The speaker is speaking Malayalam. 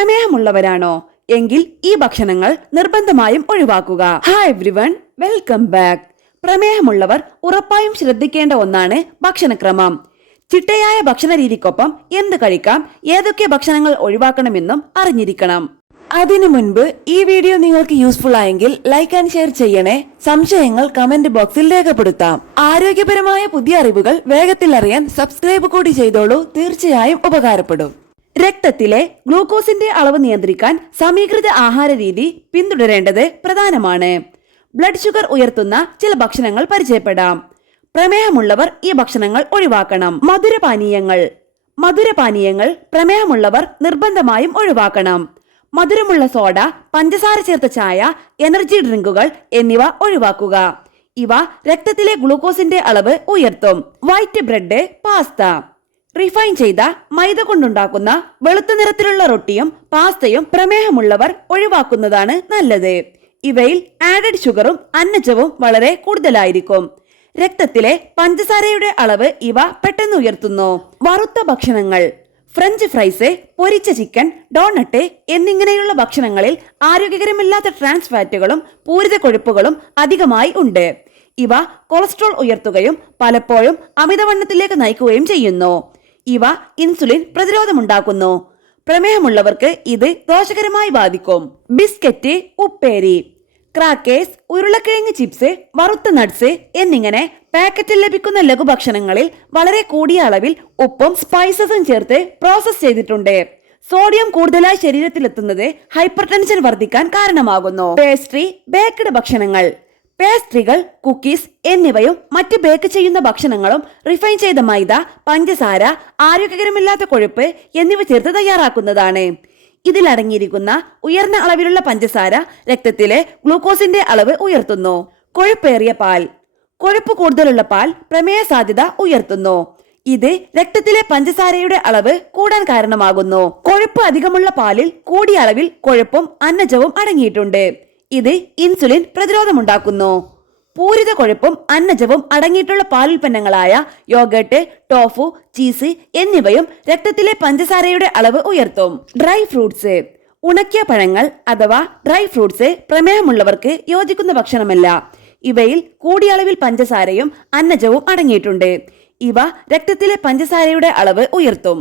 പ്രമേഹമുള്ളവരാണോ എങ്കിൽ ഈ ഭക്ഷണങ്ങൾ നിർബന്ധമായും ഒഴിവാക്കുക. Hi everyone, welcome back. പ്രമേഹമുള്ളവർ ഉറപ്പായും ശ്രദ്ധിക്കേണ്ട ഒന്നാണ് ഭക്ഷണക്രമം. ചിട്ടയായ ഭക്ഷണ രീതിക്കൊപ്പം എന്ത് കഴിക്കാം, ഏതൊക്കെ ഭക്ഷണങ്ങൾ ഒഴിവാക്കണമെന്നും അറിഞ്ഞിരിക്കണം. അതിനു മുൻപ് ഈ വീഡിയോ നിങ്ങൾക്ക് യൂസ്ഫുൾ ആയെങ്കിൽ ലൈക്ക് ആൻഡ് ഷെയർ ചെയ്യണേ. സംശയങ്ങൾ കമന്റ് ബോക്സിൽ രേഖപ്പെടുത്താം. ആരോഗ്യപരമായ പുതിയ അറിവുകൾ വേഗത്തിൽ അറിയാൻ സബ്സ്ക്രൈബ് കൂടി ചെയ്തോളൂ, തീർച്ചയായും ഉപകാരപ്പെടും. രക്തത്തിലെ ഗ്ലൂക്കോസിന്റെ അളവ് നിയന്ത്രിക്കാൻ സമീകൃത ആഹാര രീതി പിന്തുടരേണ്ടത് പ്രധാനമാണ്. ബ്ലഡ് ഷുഗർ ഉയർത്തുന്ന ചില ഭക്ഷണങ്ങൾ പരിചയപ്പെടാം. പ്രമേഹമുള്ളവർ ഈ ഭക്ഷണങ്ങൾ ഒഴിവാക്കണം. മധുരപാനീയങ്ങൾ പ്രമേഹമുള്ളവർ നിർബന്ധമായും ഒഴിവാക്കണം. മധുരമുള്ള സോഡ, പഞ്ചസാര ചേർത്ത ചായ, എനർജി ഡ്രിങ്കുകൾ എന്നിവ ഒഴിവാക്കുക. ഇവ രക്തത്തിലെ ഗ്ലൂക്കോസിന്റെ അളവ് ഉയർത്തും. വൈറ്റ് ബ്രെഡ്, പാസ്ത, റിഫൈൻ ചെയ്ത മൈദ കൊണ്ടുണ്ടാക്കുന്ന വെളുത്ത നിറത്തിലുള്ള റൊട്ടിയും പാസ്തയും പ്രമേഹമുള്ളവർ ഒഴിവാക്കുന്നതാണ് നല്ലത്. ഇവയിൽ ആഡഡ് ഷുഗറും അന്നജവും വളരെ കൂടുതലായിരിക്കും. രക്തത്തിലെ പഞ്ചസാരയുടെ അളവ് ഇവ പെട്ടെന്ന് ഉയർത്തുന്നു. വറുത്ത ഭക്ഷണങ്ങൾ, ഫ്രഞ്ച് ഫ്രൈസ്, പൊരിച്ച ചിക്കൻ, ഡോണട്ട് എന്നിങ്ങനെയുള്ള ഭക്ഷണങ്ങളിൽ ആരോഗ്യകരമില്ലാത്ത ട്രാൻസ് ഫാറ്റുകളും പൂരിത കൊഴുപ്പുകളും അധികമായി ഉണ്ട്. ഇവ കൊളസ്ട്രോൾ ഉയർത്തുകയും പലപ്പോഴും അമിതവണ്ണത്തിലേക്ക് നയിക്കുകയും ചെയ്യുന്നു. ഇവ ഇൻസുലിൻ പ്രതിരോധമുണ്ടാക്കുന്നു. പ്രമേഹമുള്ളവർക്ക് ഇത് ദോഷകരമായി ബാധിക്കും. ബിസ്ക്കറ്റ്, ഉപ്പേരി, ക്രാക്കേഴ്സ്, ഉരുളക്കിഴങ്ങ് ചിപ്സ്, വറുത്ത നട്ട്സ് എന്നിങ്ങനെ പാക്കറ്റിൽ ലഭിക്കുന്ന ലഘുഭക്ഷണങ്ങളിൽ വളരെ കൂടിയ അളവിൽ ഉപ്പും സ്പൈസസും ചേർത്ത് പ്രോസസ് ചെയ്തിട്ടുണ്ട്. സോഡിയം കൂടുതലായി ശരീരത്തിലെത്തുന്നത് ഹൈപ്പർ ടെൻഷൻ വർദ്ധിക്കാൻ കാരണമാകുന്നു. പേസ്ട്രി, ബേക്ക്ഡ് ഭക്ഷണങ്ങൾ, പേസ്ട്രികൾ, കുക്കീസ് എന്നിവയും മറ്റ് ബേക്ക് ചെയ്യുന്ന ഭക്ഷണങ്ങളും റിഫൈൻ ചെയ്ത മൈദ, പഞ്ചസാര, ആരോഗ്യകരമില്ലാത്ത കൊഴുപ്പ് എന്നിവ ചേർത്ത് തയ്യാറാക്കുന്നതാണ്. ഇതിലടങ്ങിയിരിക്കുന്ന ഉയർന്ന അളവിലുള്ള പഞ്ചസാര രക്തത്തിലെ ഗ്ലൂക്കോസിന്റെ അളവ് ഉയർത്തുന്നു. കൊഴുപ്പേറിയ പാൽ, കൊഴുപ്പ് കൂടുതലുള്ള പാൽ പ്രമേഹ സാധ്യത ഉയർത്തുന്നു. ഇത് രക്തത്തിലെ പഞ്ചസാരയുടെ അളവ് കൂടാൻ കാരണമാകുന്നു. കൊഴുപ്പ് അധികമുള്ള പാലിൽ കൂടിയ അളവിൽ കൊഴുപ്പും അന്നജവും അടങ്ങിയിട്ടുണ്ട്. ഇത് ഇൻസുലിൻ പ്രതിരോധമുണ്ടാക്കുന്നു. പൂരിത കൊഴുപ്പും അന്നജവും അടങ്ങിയിട്ടുള്ള പാലുൽപ്പന്നങ്ങളായ യോഗട്ട്, ടോഫു, ചീസ് എന്നിവയും രക്തത്തിലെ പഞ്ചസാരയുടെ അളവ് ഉയർത്തും. ഡ്രൈ ഫ്രൂട്ട്സ്, ഉണക്കിയ പഴങ്ങൾ അഥവാ ഡ്രൈ ഫ്രൂട്ട്സ് പ്രമേഹമുള്ളവർക്ക് യോജിക്കുന്ന ഭക്ഷണമല്ല. ഇവയിൽ കൂടിയ അളവിൽ പഞ്ചസാരയും അന്നജവും അടങ്ങിയിട്ടുണ്ട്. ഇവ രക്തത്തിലെ പഞ്ചസാരയുടെ അളവ് ഉയർത്തും.